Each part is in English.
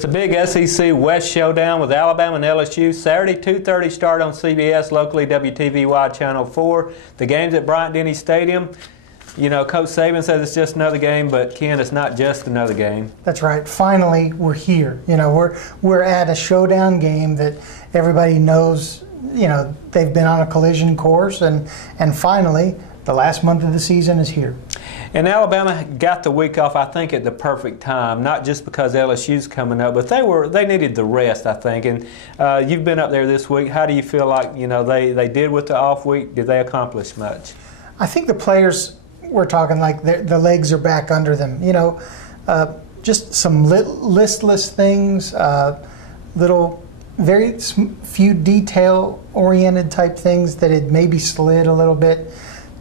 It's the big SEC West showdown with Alabama and LSU. Saturday, 2:30 start on CBS, locally WTVY Channel 4. The game's at Bryant-Denny Stadium. You know, Coach Saban says it's just another game, but Ken, it's not just another game. That's right. Finally, we're here. You know, we're at a showdown game that everybody knows. You know, they've been on a collision course, and finally, the last month of the season is here. And Alabama got the week off, I think, at the perfect time, not just because LSU's coming up, but they needed the rest, I think. And you've been up there this week. How do you feel like, you know, they did with the off week? Did they accomplish much? I think the players, we're talking like the legs are back under them. You know, just some listless things, little, very few detail-oriented type things that had maybe slid a little bit.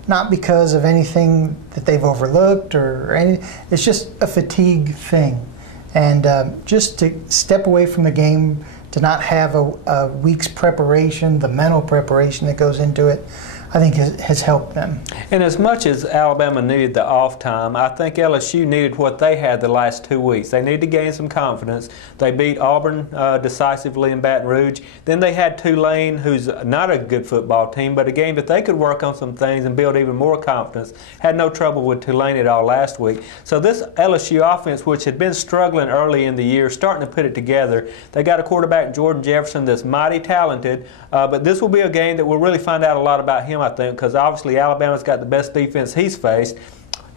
Not because of anything that they've overlooked or anything. It's just a fatigue thing. And just to step away from the game, to not have a week's preparation, the mental preparation that goes into it, I think has helped them. And as much as Alabama needed the off time, I think LSU needed what they had the last 2 weeks. They needed to gain some confidence. They beat Auburn decisively in Baton Rouge. Then they had Tulane, who's not a good football team, but a game that they could work on some things and build even more confidence. Had no trouble with Tulane at all last week. So this LSU offense, which had been struggling early in the year, starting to put it together. They got a quarterback, Jordan Jefferson, that's mighty talented, but this will be a game that we'll really find out a lot about him, I think, because obviously Alabama's got the best defense he's faced.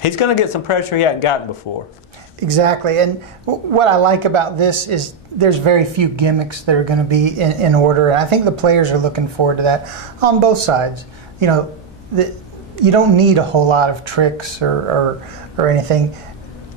He's going to get some pressure he hadn't gotten before. Exactly. And what I like about this is there's very few gimmicks that are going to be in order. And I think the players are looking forward to that on both sides. You know, you don't need a whole lot of tricks or anything.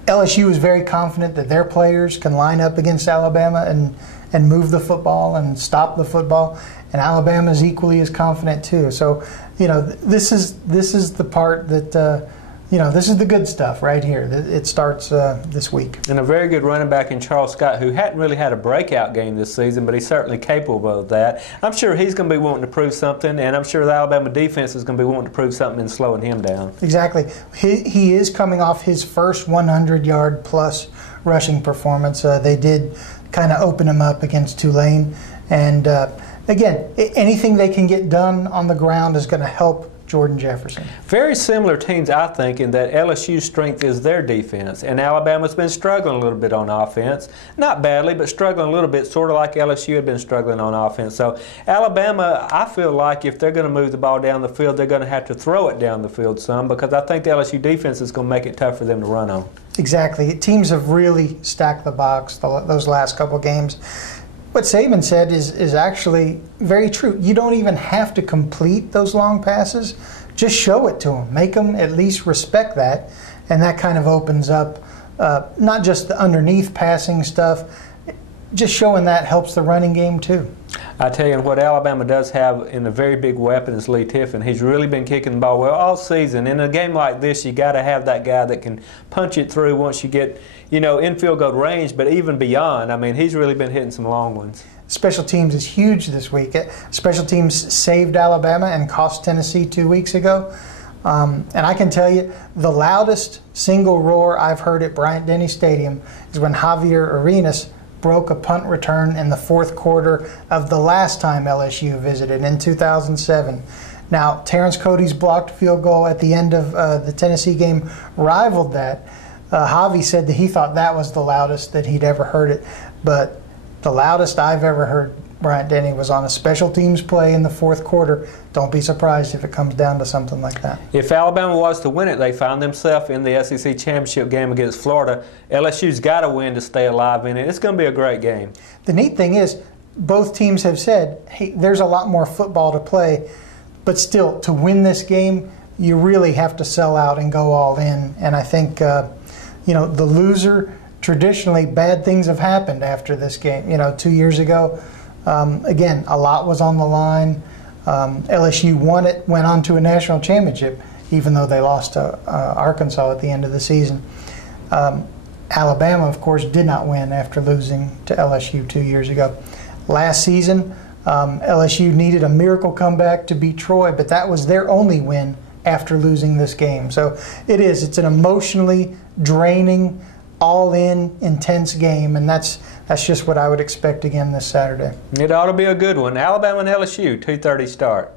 LSU is very confident that their players can line up against Alabama and move the football and stop the football. And Alabama is equally as confident too. So, you know, this is the part that, you know, this is the good stuff right here. It starts this week. And a very good running back in Charles Scott, who hadn't really had a breakout game this season, but he's certainly capable of that. I'm sure he's going to be wanting to prove something, and I'm sure the Alabama defense is going to be wanting to prove something in slowing him down. Exactly. He is coming off his first 100-yard plus rushing performance. They did kind of open him up against Tulane, and again, anything they can get done on the ground is going to help Jordan Jefferson. Very similar teams, I think, in that LSU's strength is their defense, and Alabama's been struggling a little bit on offense. Not badly, but struggling a little bit, sort of like LSU had been struggling on offense. So Alabama, I feel like if they're going to move the ball down the field, they're going to have to throw it down the field some, because I think the LSU defense is going to make it tough for them to run on. Exactly. Teams have really stacked the box those last couple games. What Saban said is actually very true. You don't even have to complete those long passes. Just show it to them. Make them at least respect that. And that kind of opens up not just the underneath passing stuff. Just showing that helps the running game too. I tell you what Alabama does have in a very big weapon is Lee Tiffin. He's really been kicking the ball well all season. In a game like this, you got to have that guy that can punch it through once you get, you know, in field goal range, but even beyond. I mean, he's really been hitting some long ones. Special teams is huge this week. Special teams saved Alabama and cost Tennessee 2 weeks ago. And I can tell you, the loudest single roar I've heard at Bryant-Denny Stadium is when Javier Arenas broke a punt return in the fourth quarter of the last time LSU visited in 2007. Now, Terrence Cody's blocked field goal at the end of the Tennessee game rivaled that. Javi said that he thought that was the loudest that he'd ever heard it. But the loudest I've ever heard Bryant-Denny was on a special teams play in the fourth quarter. Don't be surprised if it comes down to something like that. If Alabama was to win it, they found themselves in the SEC championship game against Florida. LSU's got to win to stay alive in it. It's going to be a great game. The neat thing is, both teams have said, hey, there's a lot more football to play, but still, to win this game, you really have to sell out and go all in. And I think, you know, the loser, traditionally, bad things have happened after this game. You know, 2 years ago, again, a lot was on the line. LSU won it, went on to a national championship, even though they lost to Arkansas at the end of the season. Alabama, of course, did not win after losing to LSU 2 years ago. Last season, LSU needed a miracle comeback to beat Troy, but that was their only win after losing this game. So it's an emotionally draining all-in, intense game, and that's just what I would expect again this Saturday. It ought to be a good one. Alabama and LSU, 2:30 start.